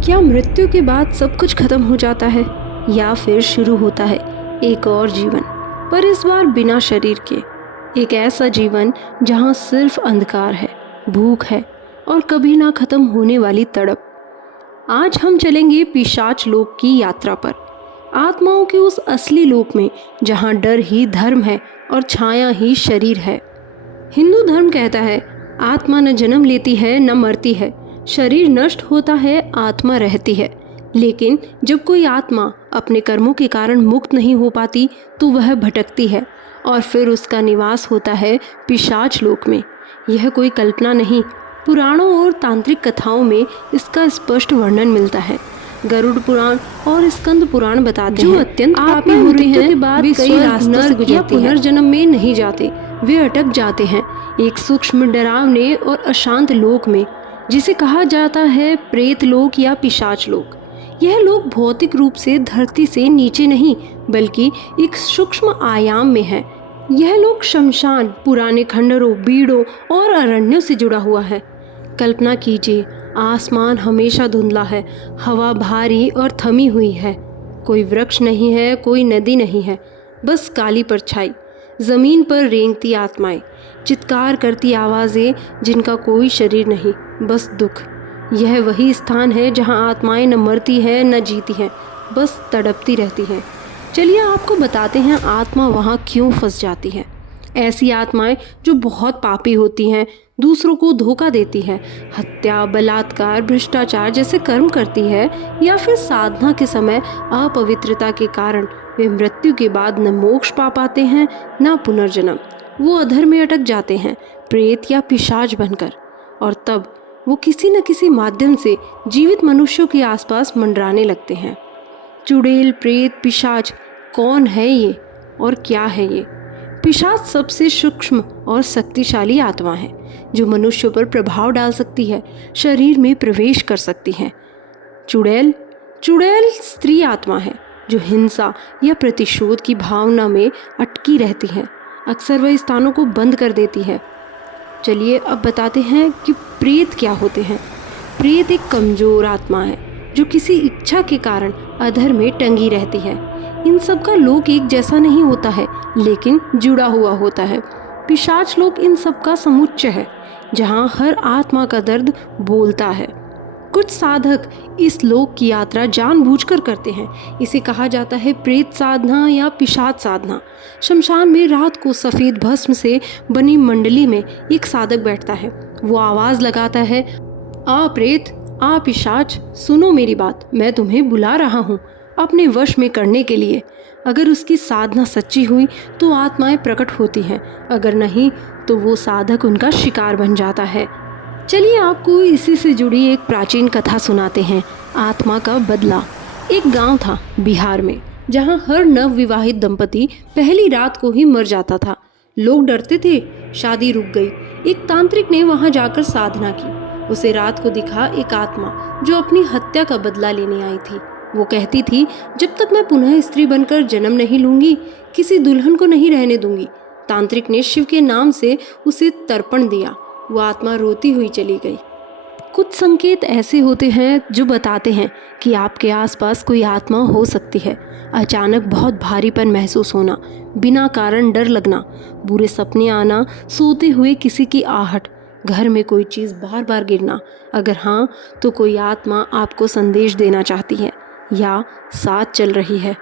क्या मृत्यु के बाद सब कुछ खत्म हो जाता है या फिर शुरू होता है एक और जीवन, पर इस बार बिना शरीर के। एक ऐसा जीवन जहां सिर्फ अंधकार है, भूख है और कभी ना खत्म होने वाली तड़प। आज हम चलेंगे पिशाच लोक की यात्रा पर, आत्माओं के उस असली लोक में जहां डर ही धर्म है और छाया ही शरीर है। हिंदू धर्म कहता है आत्मा न जन्म लेती है न मरती है, शरीर नष्ट होता है आत्मा रहती है। लेकिन जब कोई आत्मा अपने कर्मों के कारण मुक्त नहीं हो पाती तो वह भटकती है और फिर उसका निवास होता है पिशाच लोक में। यह कोई कल्पना नहीं, पुराणों और तांत्रिक कथाओं में इसका स्पष्ट वर्णन मिलता है। गरुड़ पुराण और स्कंद पुराण बताते हैं अत्यंत पापी होते हैं के बाद कई रास्तों से गुजरते हैं, पुनर्जन्म में नहीं जाते, वे अटक जाते हैं एक सूक्ष्म डरावने और अशांत लोक में, जिसे कहा जाता है प्रेत लोक या पिशाच लोक। यह लोक भौतिक रूप से धरती से नीचे नहीं बल्कि एक सूक्ष्म आयाम में है। यह लोक शमशान, पुराने खंडरों, बीड़ों और अरण्यों से जुड़ा हुआ है। कल्पना कीजिए, आसमान हमेशा धुंधला है, हवा भारी और थमी हुई है, कोई वृक्ष नहीं है, कोई नदी नहीं है, बस काली परछाई। जमीन पर रेंगती आत्माएं, चित्कार करती आवाज़ें जिनका कोई शरीर नहीं, बस दुख। यह वही स्थान है जहां आत्माएं न मरती हैं न जीती हैं, बस तड़पती रहती हैं। चलिए आपको बताते हैं आत्मा वहां क्यों फंस जाती है। ऐसी आत्माएं जो बहुत पापी होती हैं, दूसरों को धोखा देती है, हत्या, बलात्कार, भ्रष्टाचार जैसे कर्म करती है, या फिर साधना के समय अपवित्रता के कारण वे मृत्यु के बाद न मोक्ष पा पाते हैं न पुनर्जन्म। वो अधर में अटक जाते हैं, प्रेत या पिशाच बनकर, और तब वो किसी न किसी माध्यम से जीवित मनुष्यों के आसपास मंडराने लगते हैं। चुड़ैल, प्रेत, पिशाच कौन है ये और क्या है ये? पिशाच सबसे सूक्ष्म और शक्तिशाली आत्मा है जो मनुष्यों पर प्रभाव डाल सकती है, शरीर में प्रवेश कर सकती है। चुड़ैल स्त्री आत्मा है जो हिंसा या प्रतिशोध की भावना में अटकी रहती है। अक्सर वह स्थानों को बंद कर देती है। चलिए अब बताते हैं कि प्रेत क्या होते हैं। प्रेत एक कमजोर आत्मा है जो किसी इच्छा के कारण अधर में टंगी रहती है। इन सब का लोक एक जैसा नहीं होता है, लेकिन जुड़ा हुआ होता है। पिशाच लोक इन सब का समुच्चय है जहाँ हर आत्मा का दर्द बोलता है। कुछ साधक इस लोक की यात्रा जानबूझकर करते हैं। इसे कहा जाता है प्रेत साधना या पिशाच साधना। शमशान में रात को सफ़ेद भस्म से बनी मंडली में एक साधक बैठता है। वो आवाज़ लगाता है, आ प्रेत, आ पिशाच, सुनो मेरी बात, मैं तुम्हें बुला रहा हूँ अपने वश में करने के लिए। अगर उसकी साधना सच्ची हुई तो आत्माएं प्रकट होती हैं, अगर नहीं तो वो साधक उनका शिकार बन जाता है। चलिए आपको इसी से जुड़ी एक प्राचीन कथा सुनाते हैं, आत्मा का बदला। एक गांव था बिहार में जहां हर नवविवाहित दंपति पहली रात को ही मर जाता था। लोग डरते थे, शादी रुक गई। एक तांत्रिक ने वहां जाकर साधना की। उसे रात को दिखा एक आत्मा जो अपनी हत्या का बदला लेने आई थी। वो कहती थी, जब तक मैं पुनः स्त्री बनकर जन्म नहीं लूंगी, किसी दुल्हन को नहीं रहने दूंगी। तांत्रिक ने शिव के नाम से उसे तर्पण दिया। वो आत्मा रोती हुई चली गई। कुछ संकेत ऐसे होते हैं जो बताते हैं कि आपके आसपास कोई आत्मा हो सकती है। अचानक बहुत भारीपन महसूस होना, बिना कारण डर लगना, बुरे सपने आना, सोते हुए किसी की आहट, घर में कोई चीज़ बार बार गिरना। अगर हाँ तो कोई आत्मा आपको संदेश देना चाहती है या साथ चल रही है।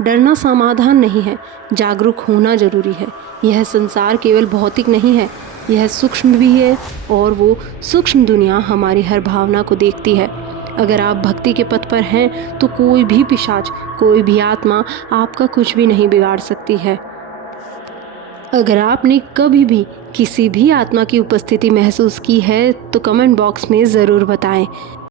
डरना समाधान नहीं है, जागरूक होना जरूरी है। यह संसार केवल भौतिक नहीं है, यह सूक्ष्म भी है, और वो सूक्ष्म दुनिया हमारी हर भावना को देखती है। अगर आप भक्ति के पथ पर हैं तो कोई भी पिशाच, कोई भी आत्मा आपका कुछ भी नहीं बिगाड़ सकती है। अगर आपने कभी भी किसी भी आत्मा की उपस्थिति महसूस की है तो कमेंट बॉक्स में ज़रूर बताएं।